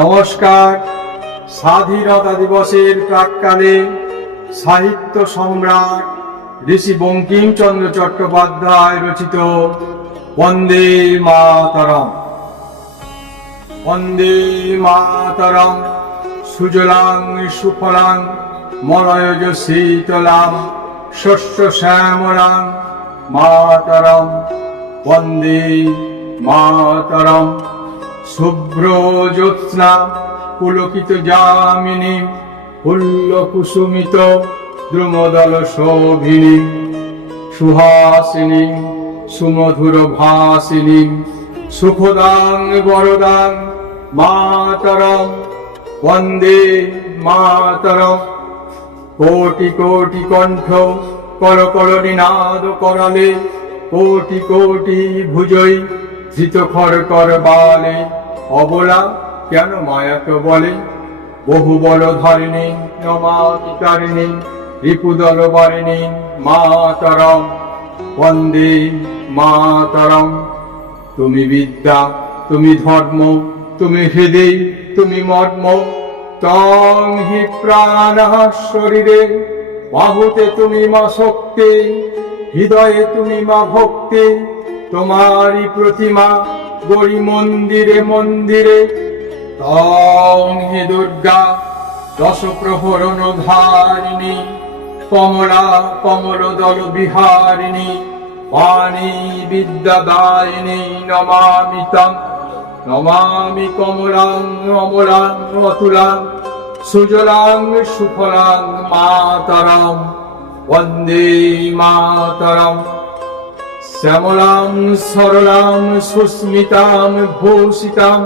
নমস্কার। স্বাধীনতা দিবসের প্রাক্কালে সাহিত্য সম্রাট ঋষি বঙ্কিমচন্দ্র চট্টোপাধ্যায় রচিত বন্দে মাতরম। বন্দে মাতরম সুজলাং সুফলাং মলয়জ শীতলাং শস্য শ্যামলাং মাতরম। বন্দে মাতরম শুভ্র জ্যোৎস্না পুলকিত যামিনী ফুল্ল কুসুমিত দ্রুমদল শোভিনী সুহাসিনী সুমধুর ভাসিনী সুখদাং বরদাং মাতরম। বন্দে মাতরম কোটি কোটি কণ্ঠ কর কর নিনাদ করলে কোটি কোটি ভুজই ধৃত খর কর বালে অবলা কেন মায়াকে বলে বহু বল ধারিণী নমাতিকারিণী রিপুদল বারিণী মাতরম। বন্দে মাতরম তুমি বিদ্যা তুমি ধর্ম তুমি হৃদয় তুমি মর্ম তং হি প্রাণ শরীরে বাহুতে তুমি মা শক্তি হৃদয়ে তুমি মা ভক্তি তোমারি প্রতিমা গড়ি মন্দিরে মন্দিরে তং হি দুর্গা দশ প্রহরণ ধারিণী কমলা কমল দল বিহারিণী বাণী বিদ্যাদায়িনী নমামি তং। নমামি কমলাং অমলাং অতুলাং সুজলাং সুফলাং মাতরম। বন্দে মাতরম শ্যামলাং সরলাং সুস্মিতাং ভূষিতাং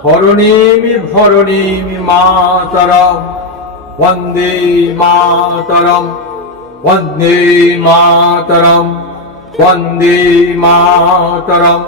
ধরণীমি ধরণীমি মাতরম। বন্দে মাতরম বন্দে মাতরম বন্দে মাতরম।